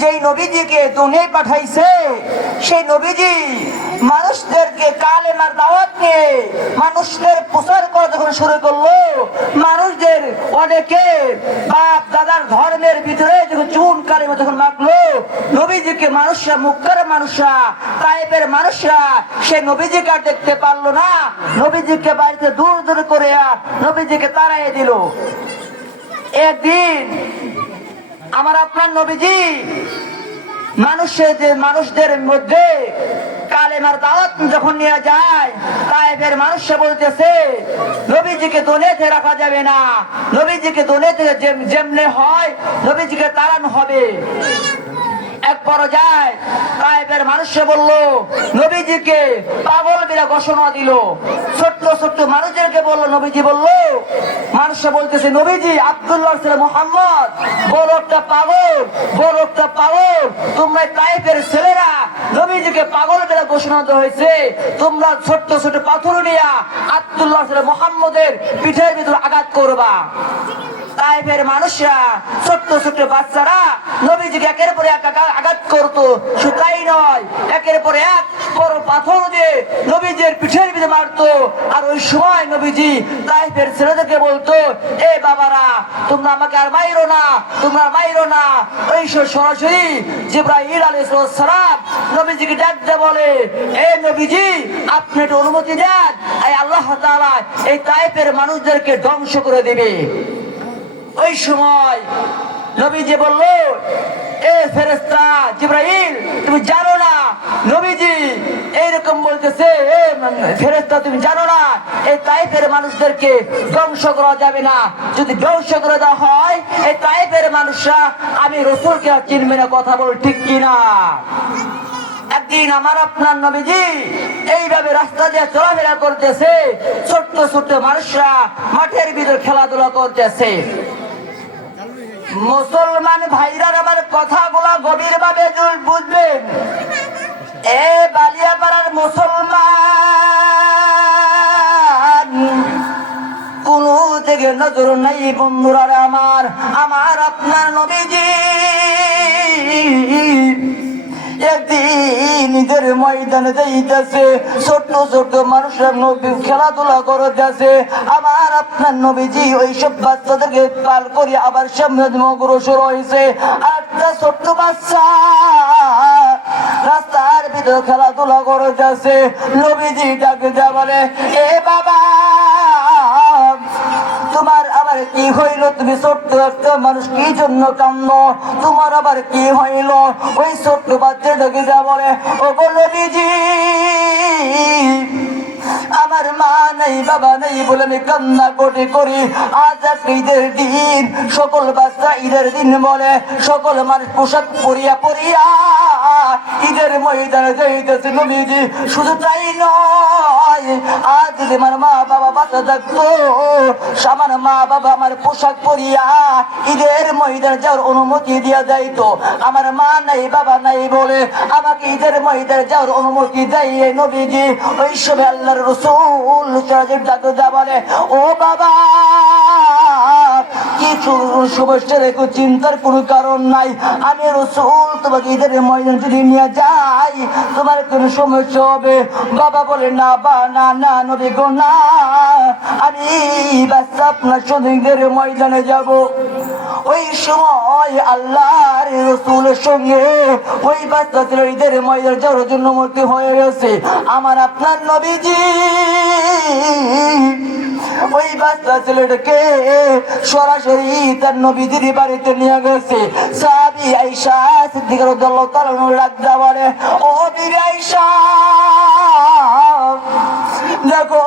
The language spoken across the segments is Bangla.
যেই নবীজিকে দুনিয়ায় পাঠাইছে সেই নবীজি মানুষদেরকে কালেমার দাওয়াত নিয়ে মানুষদের প্রচার করা যখন শুরু করলো, মানুষদের অনেকে বাপ দাদার ধর্মের ভিতরে যখন চুন কালেমা যখন মাখলো, নবীজিকে মানুষরা, মুক্কার মানুষরা, তায়েফের মানুষরা সেই নবীজিকে আর দেখতে পারলো না। নবীজিকে বাড়িতে দূর দূর করে নবীজিকে তাড়াইয়ে দিল। একদিন আমার আপনার নবীজি মানুষদের মধ্যে কালেমার দাওয়াত যখন নিয়ে যায়, তায়েফের মানুষরা বলতেছে নবীজিকে দুনিয়াতে রাখা যাবে না, নবীজিকে দুনিয়াতে যেমনে হয় নবীজিকে তাড়ানো হবে। এক পর্যায়ে তায়েফের মানুষরা বলল, নবীজিকে পাগল বলে ঘোষণা দিল। ছোট্ট ছোট্ট মানুষদেরকে বললো, নবীজি বললো, মানুষরা বলতেছে নবীজি আব্দুল্লাহ মুহাম্মদ বড় একটা পাগল, বড় একটা পাগল। তোমরা তায়েফের ছেলেরা নবীজিকে পাগল বলে ঘোষণা দেওয়া হয়েছে, তোমরা ছোট্ট ছোট পাথর নিয়ে আব্দুল্লাহ মুহাম্মদের পিঠের ভিতরে আঘাত করবা। তায়েফের মানুষরা, ছোট্ট ছোট্ট বাচ্চারা নবীজিকে একের পর এক আঘাত করতো। শুধু তাই নয়, একের পর এক বড় পাথর দিয়ে নবীজির পিঠের ভিতরে মারতো। আর ওই সময় নবীজি তায়েফের ছেলেদেরকে বলতো, এ বাবারা তোমরা আমাকে আর মাইরো না, তোমরা মাইরো না। ওই সরাসরি জিবরাইল আলাইহিস সালাম নবীজিকে ডাকতে বলে, এ নবীজি আপনি একটু অনুমতি দেন, এই আল্লাহ তাআলা এই তায়েফের মানুষদেরকে ধ্বংস করে দিবে। ওই সময় নবীজি বলল, এ ফেরেশতা জিবরাইল তুমি জানো না নবীজি এইরকম বলতেছে, এ ফেরেশতা তুমি জানো না এই তায়েফের মানুষদেরকে ধ্বংস করা যাবে না, যদি ধ্বংস করে দেওয়া হয় এই তায়েফের মানুষরা আমি রাসূলকে চিনবে না। কথা বল ঠিক কিনা? একদিন আমার আপনার নবীজি এইভাবে রাস্তা দিয়ে চলাফেরা করতেছে, ছোট্ট ছোট্ট মানুষরা মাঠের ভিতরে খেলাধুলা করতেছে। মুসলমান ভাইরা আমার কথাগুলো গভীর ভাবে বুঝবেন। এ বালিয়াপাড়ার মুসলমান কোন থেকে নজর নাই বন্ধুরা আমার, আমার আপনার নবীজি একদিন ঈদের ময়দানে যাইতেছে, ছোট্ট ছোট্ট মানুষরা নবী খেলাধুলা করতেছে। আমার আপনার নবীজি ওইসব বাচ্চাদেরকে পাল করে আবার সামনে অগ্রসর হয়েছে। একটা ছোট্ট বাচ্চা রাস্তার ভিতরে খেলাধুলা করতেছে। নবীজি ডাকে যা বলে, এ বাবা তোমার আবার কি হইল? তুমি ছোট্ট একটা মানুষ কি জন্য কান্নো? তোমার আবার কি হইল? ওই ছোট্ট বাচ্চা ঢুকে যা বলে, ও নবীজি আমার মা নাই বাবা নাই বলে আমি কান্না করি। আজ একটা ঈদের দিন, সকল বাচ্চা ঈদের দিন বলে সকল মানুষ পোশাক পরিয়া ঈদের ময়দানে যাইতেছে। নবীজি শুধু তাই নয়, আজ যদি আমার মা বাবা বাচ্চা থাকতো, আমার মা বাবা আমার পোশাক পরিয়া ঈদের ময়দানে যাওয়ার অনুমতি দিয়া যাইতো। আমার মা নাই বাবা নাই বলে আমাকে ঈদের ময়দানে যাওয়ার অনুমতি দেয় নবীজি। ওই সময় আল্লাহর রাসূল ডাকে যা বলে, ও বাবা কিছু সমস্যা রেখো, চিন্তার কোনো কারণ নাই, আমি রাসূল তোমাকে ঈদের ময়দানে যদি নিয়ে যাই তোমার কোনো সমস্যা হবে? বাবা বলে, না বা না না নবী গো না, আমি বাচ্চা আপনার সঙ্গে ঈদের ময়দানে যাব। ওই সময় আল্লাহর রাসূলের সঙ্গে ওই বাচ্চা ছিল ঈদের ময়দানে যাওয়ার জন্য মূর্তি হয়ে গেছে। আমার আপনার নবীজি ওই বাচ্চা ছেলেটাকে সরাসরি তার নবীজির বাড়িতে নিয়ে গেছে। সাহাবী আয়েশা সিদ্দিকা রাদিয়াল্লাহু তাআলা রাখদা বলে, ও বিবি আয়েশা দেখো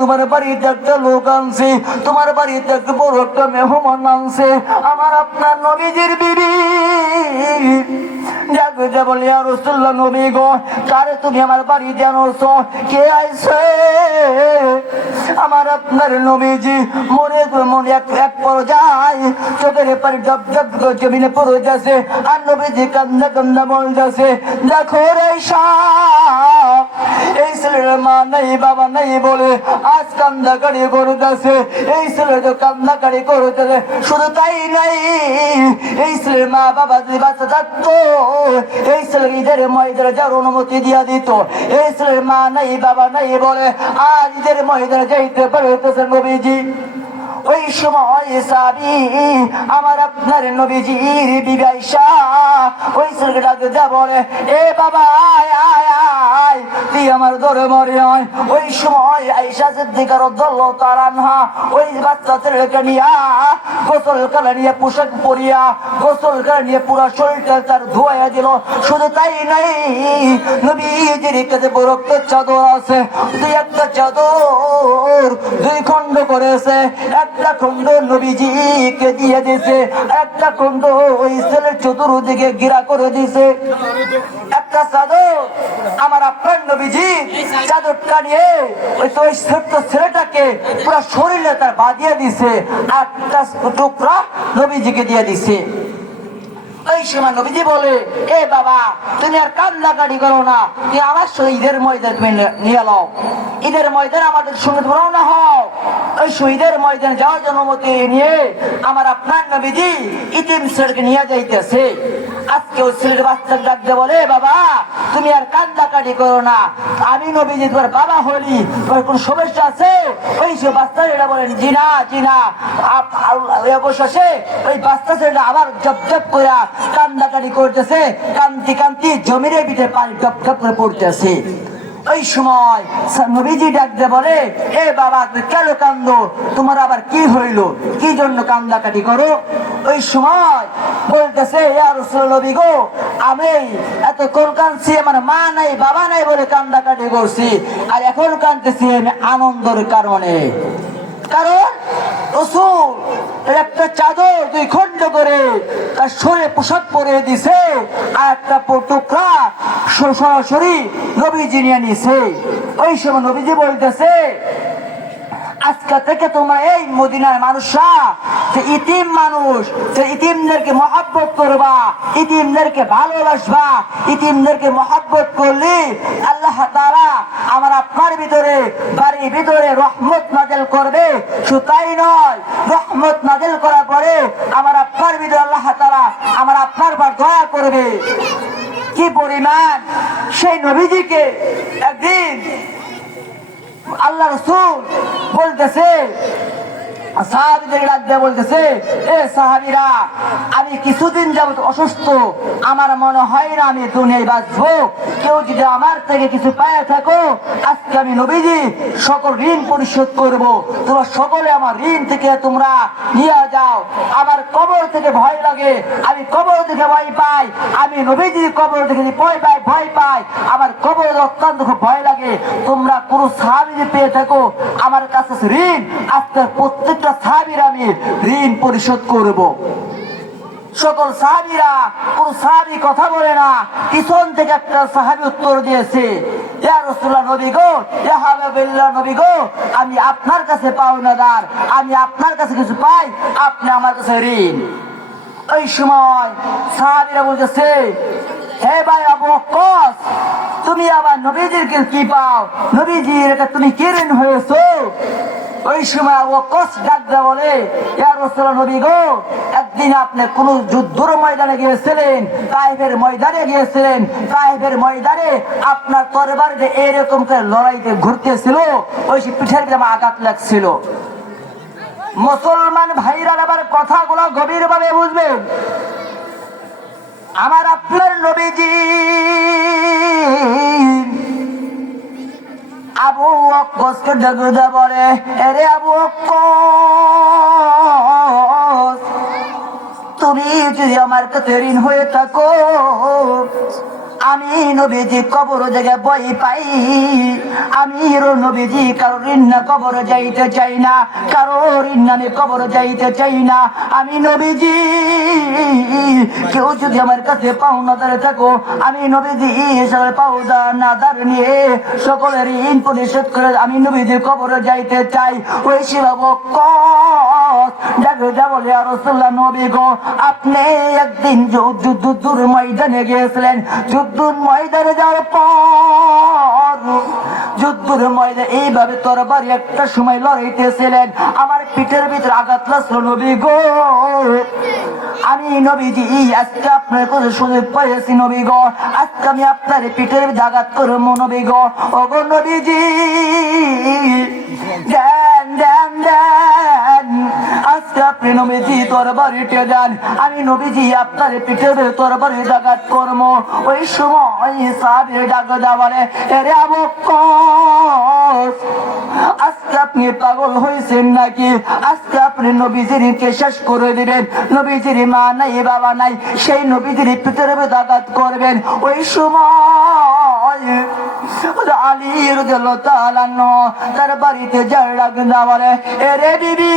তোমার বাড়িতে একটা লোক আনছে, তোমার বাড়িতে একটা বড় একটা মেহমান আনছে। আমার আপনার নবীজির বিবি ডাকে বলে, ইয়া রাসূলুল্লাহ নবী গো, কারে তুমি আমার বাড়িতে আনছো? কে আইছে? আমার আপনার নবীজি মনে এক পর্যায়ে চোখের পানি জব জব জমিনে পড়ে যাচ্ছে। আর নবীজি কান্না কান্না বলতেছে, দেখো রে আয়েশা এই ছেলের মা নাই বাবা নাই বলে আজ কান্দাকারি করতেছে। এই ছেলে তো কান্দাকারি করতেছে। শুধু তাই নাই, এই ছেলের মা বাবা যদি বাচ্চা থাকতো এই ছেলে ঈদের ময়দানে যাওয়ার অনুমতি দিয়া দিত। এই ছেলের মা নাই বাবা নাই বলে আর ঈদের ময়দানে যাইতে পারতেছে নবীজি। ওই সময় সাহাবী আমার আপনার নবীজির বিবি আয়েশা ওই ছেলেকে ডাক দিয়ে বলে, এ বাবা আয় আয় আয় তুই আমার দরবারে আয়। ওই সময় আয়েশা সিদ্দিকা রাদিয়াল্লাহু তাআলা আনহা ওই বাচ্চা ছেলেকে নিয়ে গোসল করে নিয়ে পোশাক পরিয়া গোসল করে নিয়ে পুরো শরীরটা তার ধোয়া দিল। শুধু তাই নাই, নবীজির কাছে বরক্ত চাদর আছে, দুই একটা চাদর দুই খণ্ড করেছে। একটা খণ্ড নবীজিকে দিয়ে দিয়েছে, একটা খণ্ড ওই ছেলের চতুর্দিকে ঘেরা করে দিয়েছে। একটা চাদর আমার আপনার নবীজি চাদরটা নিয়ে ওই তো ওই ছোট্ট ছেলেটাকে পুরো শরীরে তার বাঁধিয়ে দিছে, একটা টুকরা নবীজিকে দিয়ে দিছে। ওই সময় নবীজি বলে, এ বাবা তুমি আর কান্দাকাটি করো না, তুমি আমার সঙ্গে ঈদের ময়দান তুমি নিয়ে নাও। ঈদের ময়দান আমাদের সঙ্গে রওনা হও। ওই শহীদের ময়দানে যাওয়ার জন্য অনুমতি নিয়ে আমার আপনার নবীজি ইতিম ছেলেকে নিয়ে যাইতেছে। আজকে ওই ছেলের বাচ্চাকে ডাকতে বলে, বাবা তুমি আর কান্দাকাটি করো না, আমি নবীজি তোমার বাবা হলি, তোমার কোন সমস্যা আছে? ওই সে বাচ্চা ছেলেটা বলেন, জি না জি না। অবশেষে ওই বাচ্চা ছেলেটা আবার জপ জপ করে কান্দাকাটি করতেছে, কান্তি কান্তি জমির ভিতরে পানি টপ টপ করে পড়তেছে। ওই সময় নবীজি ডাকতে বলে, এ বাবা কেন কান্দো, তোমার আবার কি হইলো, কি জন্য কান্দাকাটি করো? ওই সময় বলতেছে, ইয়া রাসূলুল্লাহ নবী গো, আমি এত কোন কাঁদছি, আমার মা নাই বাবা নাই বলে কান্দাকাটি করছি, আর এখন কাঁদতেছি আমি আনন্দের কারণে। কারণ রাসূল একটা চাদর দুই খণ্ড করে তার শরীরে পোশাক পরে দিছে, আর একটা টুকরা সরাসরি নবীজি নিয়ে নিছে। ওই সময় নবীজি বলতেছে, আজকে থেকে তোমরা এই মদিনার মানুষরা যে ইতিম মানুষ, যে ইতিমদেরকে মহব্বত করবা, ইতিমদেরকে ভালোবাসবা, ইতিমদেরকে মহব্বত করলে আল্লাহ তাআলা আমার আপনার ভিতরে বাড়ির ভিতরে রহমত নাযিল করবে। শুধু তাই নয়, রহমত নাযিল করার পরে আমার আপনার ভিতরে আল্লাহ তাআলা আমার আপনার উপর দয়া করবে। কি পরিমাণ! সেই নবীজিকে একদিন আল্লাহ রাসূল বলতেছে, সাহাবীদের ডাক দিয়ে বলতেছে, এ সাহাবীরা আমি কিছুদিন যাবত অসুস্থ, আমার মনে হয় না আমি দুনিয়ায় বাঁচবো। কেউ যদি আমার থেকে কিছু পায় থাকো, আজকে আমি নবীজি সকল ঋণ পরিশোধ করব। তোমরা সকলে আমার ঋণ থেকে তোমরা নিয়ে যাও। আমার কবর থেকে ভয় লাগে, আমি কবর থেকে ভয় পাই, আমি নবীজি কবর থেকে ভয় পাই, আমার কবর অত্যন্ত খুব ভয় লাগে। তোমরা কোন সাহাবী পেয়ে থাকো আমার কাছে ঋণ, আজকে প্রত্যেকটা সাহাবীর আমি ঋণ পরিশোধ করব। সকল সাহাবীরা, কোন সাহাবী কথা বলে না। পিছন থেকে একটা সাহাবী উত্তর দিয়েছে, ইয়া রাসূলুল্লাহ নবী গো, ইয়া হাবিবাল্লাহ নবী গো, আমি আপনার কাছে পাওনাদার, আমি আপনার কাছে কিছু পাই, আপনি আমার কাছে ঋণ। ওই সময় সাহাবীরা বলতেছে, হে ভাই আবু ওয়াক্কাস, তুমি আবার নবীজির কি পাও, নবীজির তুমি কি ঋণ হয়েছো? ওই সময় আবু ওয়াক্কাস ডাক দিয়ে বলে, ইয়া রাসূলুল্লাহ নবী গো, একদিন আপনি কোন যুদ্ধের ময়দানে গিয়েছিলেন, তায়েফের ময়দানে গিয়েছিলেন, তায়েফের ময়দানে আপনার তরবারিতে এরকম করে লড়াইতে ঘুরতেছিল, ওই পিঠের ভিতরে আঘাত লাগছিল। মুসলমান ভাইরা আবার কথাগুলো গভীরভাবে বুঝবেন। আমার আপনার নবীজি আবু ওয়াক্কাসকে ডাকতে বলে, আরে আবু ওয়াক্কাস, তুমি যদি আমার কাছে ঋণ হয়ে থাকো, আমি নবীজি কবর জায়গায় ভয় পাই, আমি নবীজি কারো ঋণ না কবর যাইতে চাই না, কারো ঋণ আমি কবর যাইতে চাই না। আমি নবীজি কেউ যদি আমার কাছে পাওনাদার থাকো, আমি নবীজি সকল পাওনাদার নিয়ে সকলের ঋণ পরিশোধ করে আমি নবীজি কবর যাইতে চাই। ওই শিবা ওয়াক্কাস ডাকতে বলে, ইয়া রাসূলুল্লাহ নবী গো, আপনি একদিন যুদ্ধের ময়দানে গিয়েছিলেন, যুদ্ধের ময়দানে যাওয়ার পর যুদ্ধের ময়দানে এইভাবে তরবারি একটা সময় লড়াইতেছিলেন, আমার পিঠের ভিতরে আঘাত লাগছিল নবী গো। আমি নবীজি আজকে আপনার কথা শুনে পেয়েছি নবী গো, আজকে আমি আপনার পিঠের ভিতরে আঘাত করবো নবী গো। ও গো নবীজি দেন দেন দেন, আজকে আপনি নবীজি তরবারিটা দেন, আমি নবীজি আপনার পিঠের ভিতরে তরবারি আঘাত করবো। ওই সময় সাহাবীরা ডাক দেওয়া বলে, এরে আবু বকর, আজকে আপনি পাগল হয়েছেন নাকি? আজকে আপনি নবীজিকে শেষ করে দিবেন? নবীজির মা নাই বাবা নাই, সেই নবীজির পিঠের ভিতরে আঘাত করবেন? ওই সময় আলী রাদিয়াল্লাহু তাআলা তার বাড়িতে যায় ডাক দেওয়া বলে, এরে বিবি,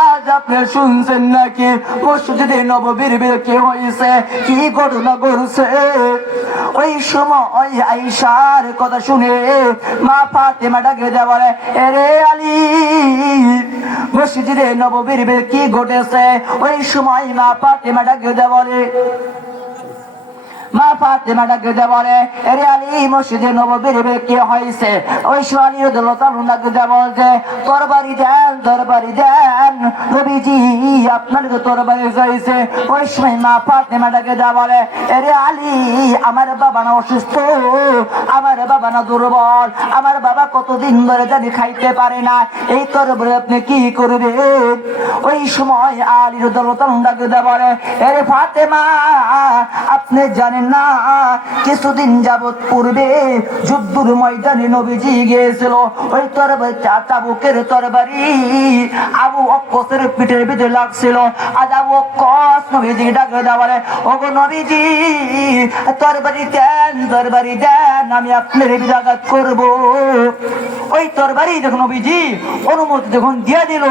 আজ আপনি শুনছেন নাকি মসজিদে নববীর কি হয়েছে, কি ঘটনা ঘটছে? ওই সময় আয়েশার কথা শুনে মা ফাতেমা ডাকে দেওয়া বলে, এরে আলী, মসজিদে নববীর কি ঘটেছে? ওই সময় মা ফাতেমা ডাকে দেওয়া বলে, মা ফাতেমা ডাকে দেওয়া বলে, এরে আলী, মসজিদে নববীর কি হয়েছে? ওই সময় আলী রাদিয়াল্লাহু তাআলা ডাকে দেওয়া বলছে, তরবারি দেন, তরবারি দেন, নবীজি আপনার তরবারি চাইছে। ওই সময় মা ফাতেমা ডাকে দেওয়া বলে, এরে আলী, আমার বাবা না অসুস্থ, আমার বাবা না দুর্বল, আমার বাবা কতদিন ধরে জানি খাইতে পারে না, এই তরবারি আপনি কি করবেন? ওই সময় আলী রাদিয়াল্লাহু তাআলা ডাকে দেওয়া বলে, এরে ফাতেমা, আপনি জানেন না কিছুদিন যাবত পূর্বে যুদ্ধের ময়দানে নবীজি গিয়েছিল, ওই তরবারি তাবুকের তরবারি আবু ওয়াক্কাসের পিঠের ভিতরে লাগছিল। আজ আবু ওয়াক্কাস নবীজি ডাকে দেওয়া বলে, ওগো নবীজি, তরবারি দেন, তরবারি দেন, আমি আপনার আঘাত করব। ওই তরবারি যখন নবীজি অনুমতি যখন দিয়ে দিল,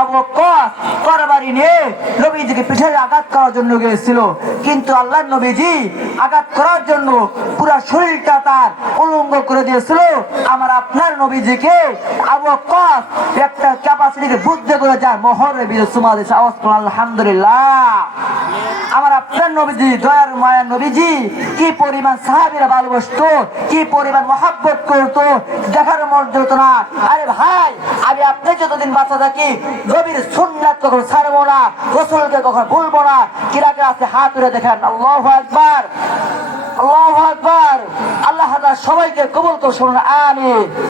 আবু ওয়াক্কাস তরবারি নিয়ে নবীজিকে পিঠের আঘাত করার জন্য গিয়েছিল, কিন্তু আল্লাহর নবীজি আঘাত করার জন্য পুরা শরীরটা তার উলঙ্গ করে দিয়েছিল। আমার আপনার নবীজিকে আবু ওয়াক্কাস একটা ক্যাপাসিটিকে বুদ্ধি করে যায় মোহরের বিজয় সুমাদিস আওয়াজ করুন আলহামদুলিল্লাহ। আমার আপনার নবীজি, দয়ার মায়া নবীজি কি পরিমাণ সাহাবীরা ভালোবাসতো, কি পরিমাণ মহাব্বত করতো, দেখার মর্যাদা না। আরে ভাই, আমি আপনি যতদিন বাঁচা থাকি নবীর সুন্নাত কখন ছাড়বো না, রাসূলকে কখন ভুলবো না। কিরাকে আছে হাত তুলে দেখেন, আল্লাহু আকবার, আল্লাহু আকবার। আল্লাহ সবাইকে কবুল করুন, আমিন।